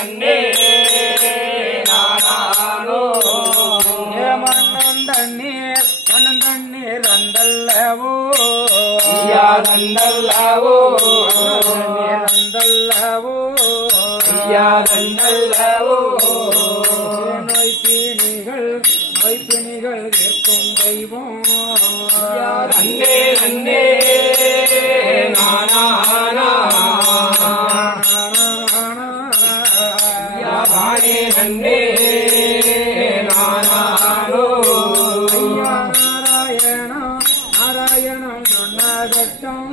மண்ணே நானானோ? மண்ணும் தண்ணீர் மண்ணும் தண்ணீர் அந்தல்லவோ? யாரந்தல்லவோ அந்தல்லவோ? யாரந்தல்லவோ நோய் பீணிகள் நோய் இருக்கும் தெய்வம். யார் அன்னே அன்னே தானே நன்னே நானானோ? நாராயணம் நாராயணம் சொன்ன கட்டம்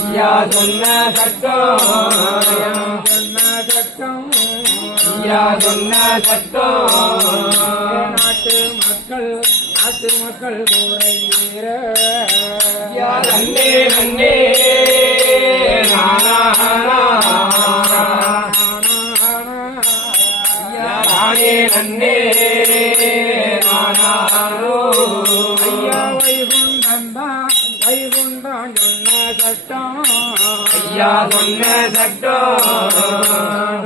ஐயா சொன்ன சட்டம் சொன்ன கட்டம் ஐயா சொன்ன சட்டம் நாட்டு மக்கள் நாட்டு மக்கள் கூரை வீர ஐயா நன்னே நானானா ஐயா சொன்ன சட்டம்.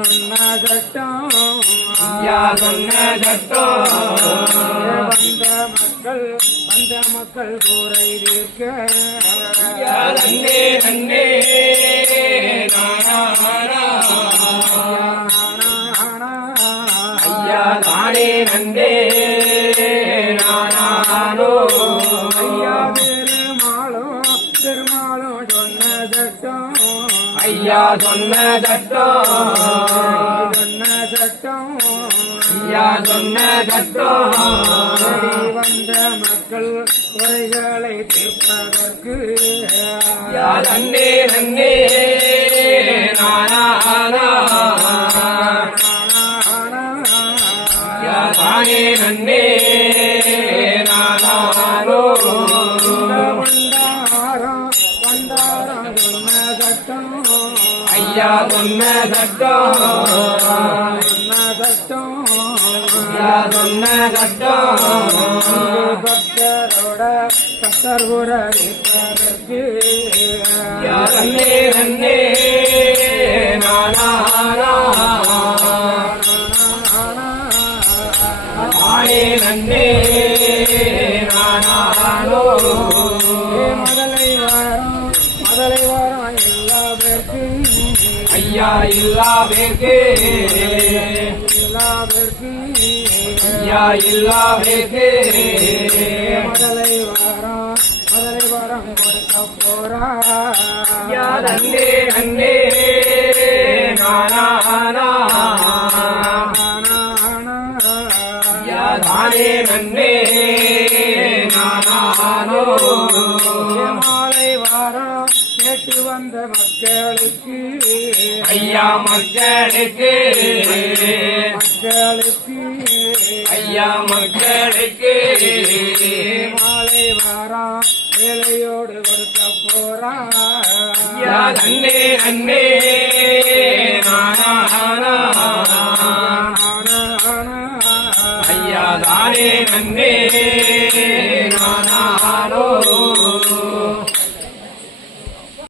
சொன்ன கட்டம் ஐயா சொன்ன சட்டம். வந்த மக்கள் வந்த மக்கள் கூரை தீர்க்க. நன்னே நன்னே ஐயா தானே நன்னே பெருமாளும் சொன்ன சட்டம் ஐயா சொன்ன சட்டம் சொன்ன சட்டம் ஐயா சொன்ன சட்டம் வந்த மக்கள் குறைகளை தீர்ப்பதற்கு நன்னே? நன்னே? தானே நன்னே நானானோ ஐயா சொன்ன சட்டம் சட்டம் ஐயா சொன்ன சட்டம் பக்தரோட பக்தர் உறவிப்பதற்கு ஐயா நன்னே நன்னே நானானா தானே நன்னே நானானோ ஐயா இல்லா பேக்கு ஐயா இல்லா பேக்கு முதலை வாரம் வாரம் கொடுக்க போறா ஐயா தானே நன்னே நானானோ. வந்த மக்களுக்கு ஐயா மக்களுக்கு மக்களுக்கு ஐயா மக்களுக்கு. மாலை வாரம் வேலையோடு கொடுக்க போறா. நன்னே நானானா ஐயா தானே நன்னே